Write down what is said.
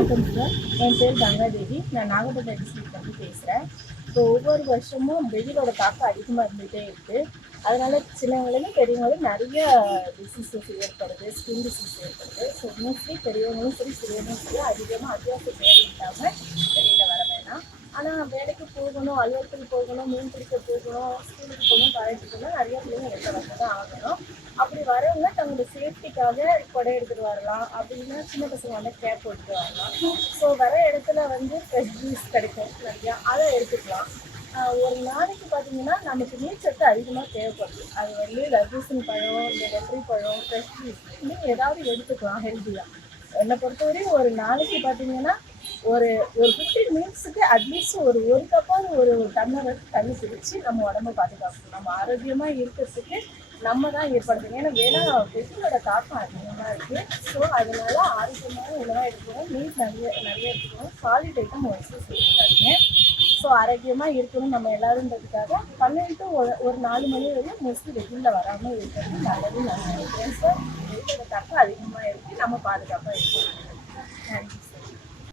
வணக்கம் சார். என் பேர் கங்காதேவி. நான் நாகப்பட்டினம் டிஸ்ட்ரிக்ட்லேருந்து பேசுகிறேன். இப்போ ஒவ்வொரு வருஷமும் வெயிலோட தாக்கம் அதிகமாக இருந்துகிட்டே இருக்குது. அதனால சின்னவங்களும் பெரியவங்களும் நிறைய டிசீசஸ் ஏற்படுது, ஸ்கின் டிசீஸ் ஏற்படுது. ஸோ மோஸ்ட்லி பெரியவங்களும் சரி சிறியவங்களும் சரி அதிகமாக அத்தியாவசிய தேவை இல்லாமல் வெளியில் வர வேணாம். ஆனால் வேலைக்கு போகணும், அலுவலகத்துக்கு போகணும், மீன் பிடிக்க போகணும், ஸ்கூலுக்கு போகணும், காலேஜுக்கு போகணும், நிறைய பிள்ளைங்க வெளில வந்து தான் ஆகணும். அப்படி வரவங்க தங்களோட சேஃப்டிக்காக கொடை எடுத்துகிட்டு வரலாம். அப்படின்னா சின்ன பசங்க வந்து கேப் போட்டுட்டு வரலாம். ஸோ வர இடத்துல வந்து ஃப்ரெஷ் ஜூஸ் கிடைக்கும் நிறையா, அதை எடுத்துக்கலாம். ஒரு நாளைக்கு பார்த்தீங்கன்னா நமக்கு நீர்ச்சத்து அதிகமாக தேவைப்படுது. அது வந்து தர்பூசணி பழம், இந்த வெள்ளரி பழம், ஃப்ரெஷ் ஜூஸ் இன்னும் ஏதாவது எடுத்துக்கலாம் ஹெல்த்தியாக. என்னை பொறுத்தவரையும் ஒரு நாளைக்கு பார்த்தீங்கன்னா ஒரு ஒரு 15 மினிட்ஸுக்கு அட்லீஸ்ட் ஒரு கப்பாவது ஒரு டம்ளர் தண்ணி குடிச்சு நம்ம உடம்பை பாதுகாக்கணும். நம்ம ஆரோக்கியமாக இருக்கிறதுக்கு நம்ம தான் ஏற்படுத்தணும். ஏன்னா வெயிலோட தாக்கம் அதிகமாக இருக்குது. ஸோ அதனால ஆரோக்கியமான உணவாக எடுக்கணும், நீர் நிறைய நிறைய எடுக்கணும், சாலிட் ஐட்டம் மோஸ்ட்லி சேர்த்துக்காதீங்க. ஸோ ஆரோக்கியமாக இருக்கணும் நம்ம எல்லாருன்றதுக்காக 12 to ஒரு 4 மணி வரையும் மோஸ்ட்லி வெயிலில் வராமல் இருக்கிறது நல்லதுன்னு நான் நினைக்கிறேன். ஸோ வெயிலோட தாக்கம் அதிகமாக இருக்குது, நம்ம பாதுகாப்பாக இருக்கணும். நன்றி.